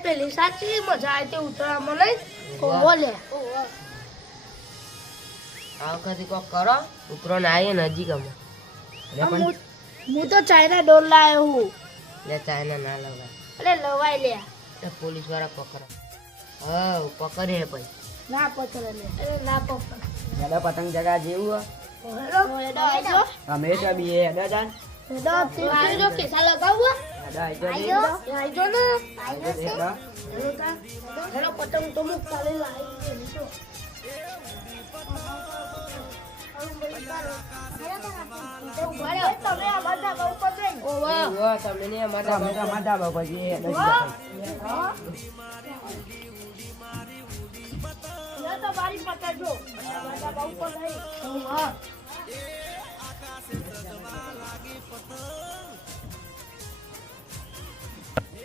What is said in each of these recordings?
પેલી સાચી મજા આવી તે ઉતરામાં લઈ બોલે આ વખતે કોક કરો ઉતરો ને આવીએ નજીક અમે હું તો ચાઇના ડોર લાવ્યો હું લે ચાઇના ના લવાય અરે લવાય લે તો પોલીસ વાળા પકડો હા પકડે પછી ના પકડે લે અરે ના પકડે દાદા પતંગ જગા જેવું હેડો હેડો આજો અમે તો બી હેડા જાન હેડો તે આજો કેસા લગાવવા દાદા આજો ને હેડા હેડો પતંગ તો મુક ચાલે લાવી તો તમે આ બધા બહુ પકડે ઓવા તમે ને અમારા માતા બાપા જી હેડા તો બારી પકડજો બધા બહુ પકડે હા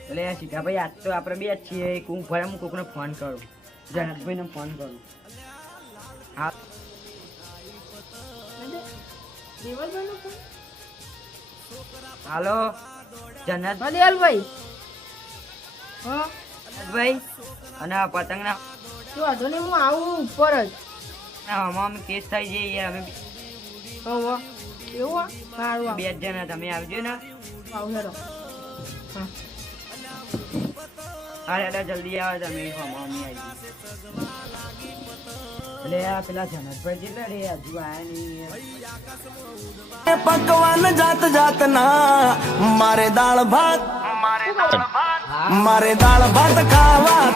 એટલે સીધા ભાઈ આજ તો આપણે બે જ છીએ હું ફરે હું કોકને ફોન કરું જનકભાઈને ફોન કરું હા હાલો જનત ભાઈ હા ભાઈ અને પતંગના તો વાંધો નહીં હું આવું ઉપર જ આમાં અમે કેસ થઈ જઈએ અમે હવે એવું સારું બે જ જણા તમે આવજો ને આવ હેડો હા અરે જલ્દી આવે તમે મમ્મી આવી એટલે આ પેલા જનકભાઈ જેટલા રે હજુ આયા નહીં પકવાન જાત જાતના મારે દાળ ભાત ખાવા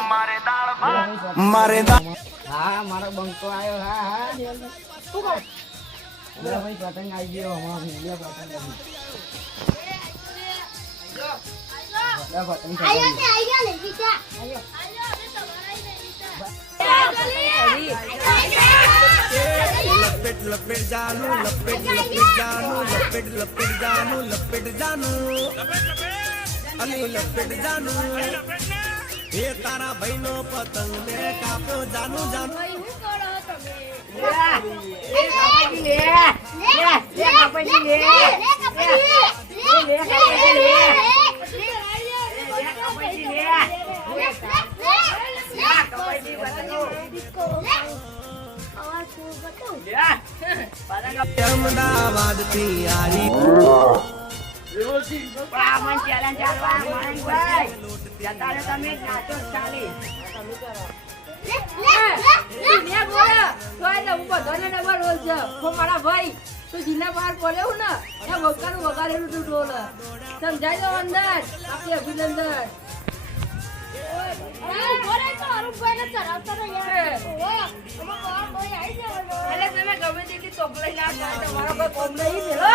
મારે હા મારો બંકો આવ્યો હા હા ભાઈ પતંગ આવી ગયો પતંગ લપેટ જાનું અલી લપેટ જાનું એ તારા ભાઈ નો પતંગ ને કાપ્યો જાનું અમદાવાદ થી આવી મારા ભાઈ તું જીના બહાર પડ્યો ને એ વગાડેલું તું ઢોલ સમજાય દો અંદર આપી અભિનંદન તમે ગમે તેટલી ચોકલેટ ના ખાય તમારો કોઈ કોમ નહીં મેળો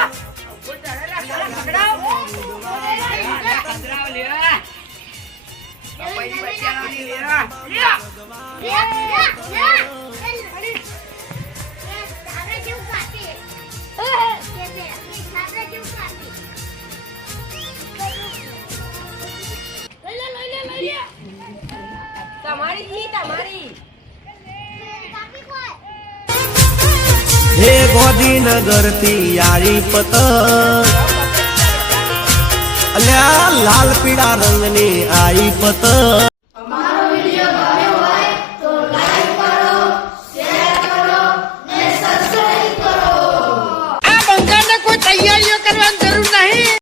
તમારી જી તમારી હે ગોધીનગર થી આવી પતંગ અલ્યા લાલ પીળા રંગની આવી પતંગ